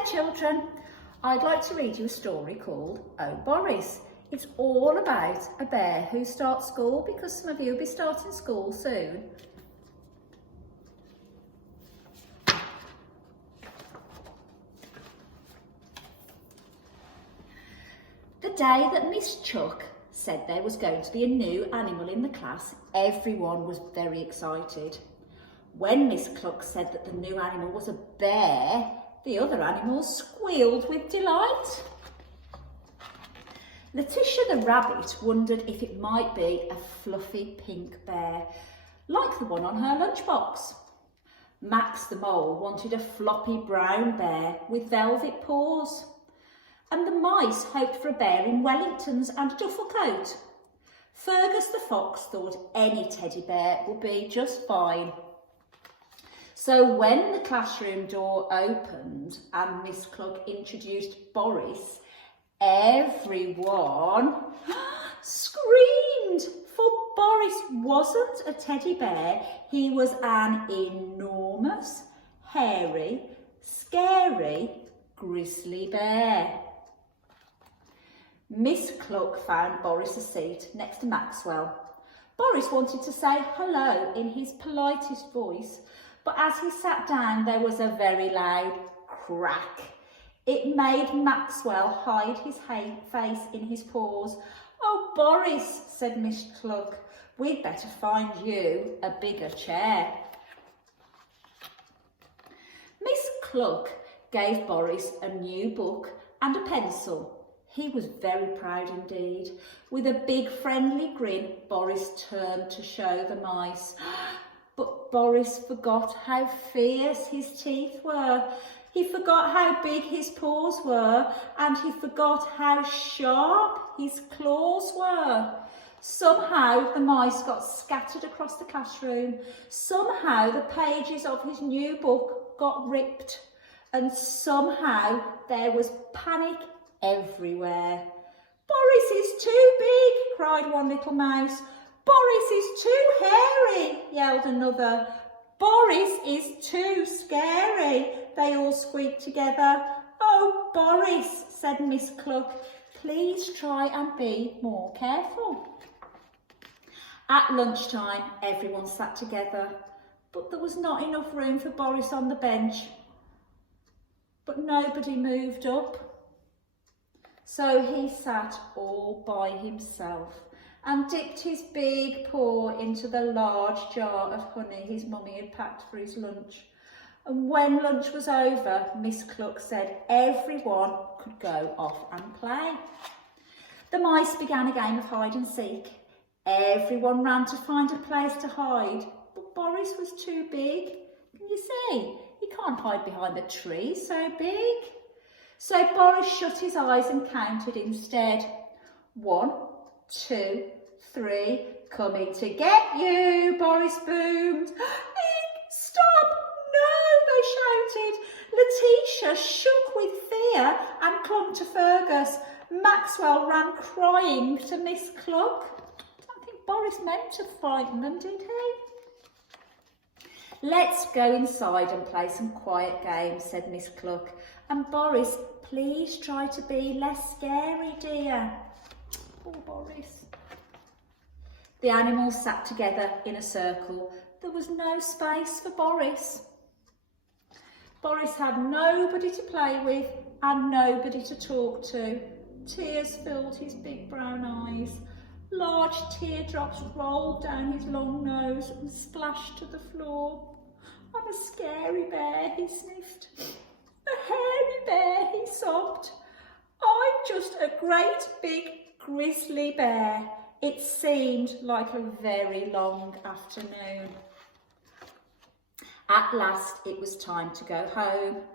Hello children, I'd like to read you a story called Oh Boris. It's all about a bear who starts school because some of you will be starting school soon. The day that Miss Chuck said there was going to be a new animal in the class, everyone was very excited. When Miss Cluck said that the new animal was a bear, the other animals squealed with delight. Letitia the rabbit wondered if it might be a fluffy pink bear, like the one on her lunchbox. Max the mole wanted a floppy brown bear with velvet paws. And the mice hoped for a bear in Wellingtons and a duffel coat. Fergus the fox thought any teddy bear would be just fine. So when the classroom door opened and Miss Cluck introduced Boris, everyone screamed, for Boris wasn't a teddy bear, he was an enormous, hairy, scary, grizzly bear. Miss Cluck found Boris a seat next to Maxwell. Boris wanted to say hello in his politest voice, but as he sat down there was a very loud crack. It made Maxwell hide his face in his paws. "Oh, Boris," said Miss Cluck, "we'd better find you a bigger chair." Miss Cluck gave Boris a new book and a pencil. He was very proud indeed. With a big friendly grin, Boris turned to show the mice. But Boris forgot how fierce his teeth were. He forgot how big his paws were, and he forgot how sharp his claws were. Somehow the mice got scattered across the classroom. Somehow the pages of his new book got ripped. And somehow there was panic everywhere. "Boris is too big," cried one little mouse. "Boris is too hairy," yelled another. "Boris is too scary," they all squeaked together. "Oh, Boris," said Miss Cluck, "please try and be more careful." At lunchtime, everyone sat together, but there was not enough room for Boris on the bench. But nobody moved up. So he sat all by himself and dipped his big paw into the large jar of honey his mummy had packed for his lunch. And when lunch was over, Miss Cluck said everyone could go off and play. The mice began a game of hide and seek. Everyone ran to find a place to hide, but Boris was too big. Can you see? He can't hide behind the tree, so big. So Boris shut his eyes and counted instead. 1, 2, 3, coming to get you, Boris boomed. "Stop, no," they shouted. Letitia shook with fear and clung to Fergus. Maxwell ran crying to Miss Cluck. I don't think Boris meant to frighten them, did he? "Let's go inside and play some quiet games," said Miss Cluck. "And Boris, please try to be less scary, dear." Poor Boris. The animals sat together in a circle. There was no space for Boris. Boris had nobody to play with and nobody to talk to. Tears filled his big brown eyes. Large teardrops rolled down his long nose and splashed to the floor. "I'm a scary bear," he sniffed. "A hairy bear," he sobbed. "I'm just a great big grizzly bear." It seemed like a very long afternoon. At last it was time to go home.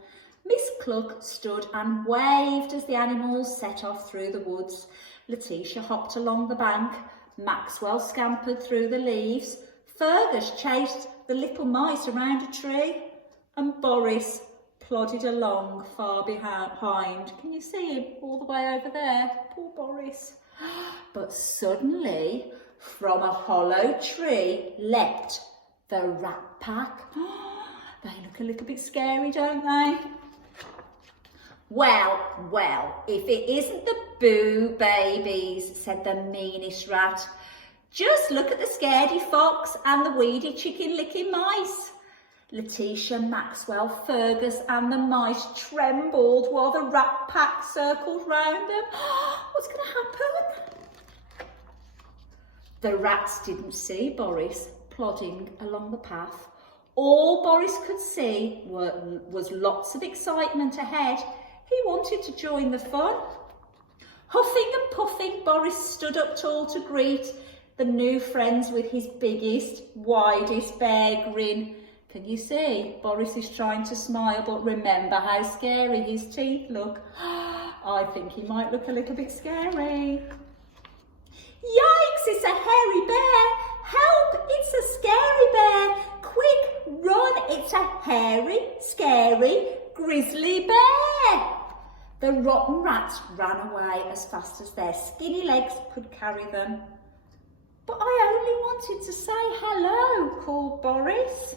Miss Cluck stood and waved as the animals set off through the woods. Letitia hopped along the bank. Maxwell scampered through the leaves. Fergus chased the little mice around a tree. And Boris plodded along far behind. Can you see him all the way over there? Poor Boris. But suddenly, from a hollow tree leapt the rat pack. They look a little bit scary, don't they? Well, well, if it isn't the Boo Babies, said the meanest rat. Just look at the scaredy fox and the weedy chicken licking mice. Letitia, Maxwell, Fergus and the mice trembled while the rat pack circled round them. What's going to happen? The rats didn't see Boris plodding along the path. All Boris could see was lots of excitement ahead. He wanted to join the fun. Huffing and puffing, Boris stood up tall to greet the new friends with his biggest, widest bear grin. Can you see? Boris is trying to smile, but remember how scary his teeth look. I think he might look a little bit scary. Yikes, it's a hairy bear. Help, it's a scary bear. Quick, run, it's a hairy, scary, grizzly bear. The rotten rats ran away as fast as their skinny legs could carry them. But I only wanted to say hello, called Boris.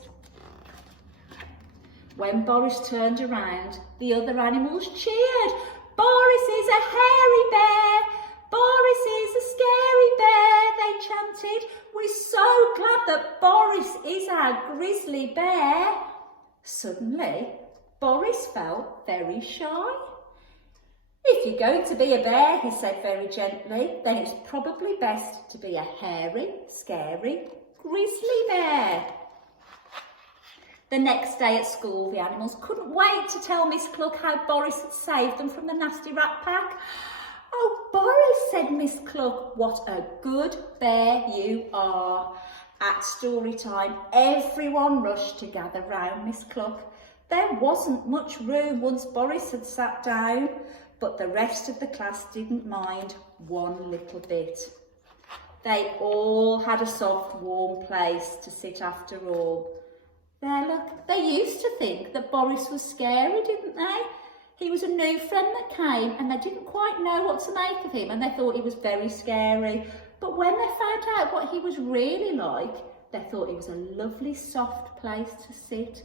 When Boris turned around, the other animals cheered. Boris is a hairy bear. Boris is a scary bear, they chanted. We're so glad that Boris is our grizzly bear. Suddenly, Boris felt very shy. If you're going to be a bear, he said very gently, then it's probably best to be a hairy, scary, grizzly bear. The next day at school, the animals couldn't wait to tell Miss Cluck how Boris had saved them from the nasty rat pack. Oh, Boris, said Miss Cluck, what a good bear you are. At story time, everyone rushed to gather round Miss Cluck. There wasn't much room once Boris had sat down, but the rest of the class didn't mind one little bit. They all had a soft, warm place to sit after all. There, look, they used to think that Boris was scary, didn't they? He was a new friend that came and they didn't quite know what to make of him and they thought he was very scary. But when they found out what he was really like, they thought he was a lovely, soft place to sit.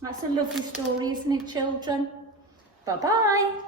That's a lovely story, isn't it, children? Bye-bye.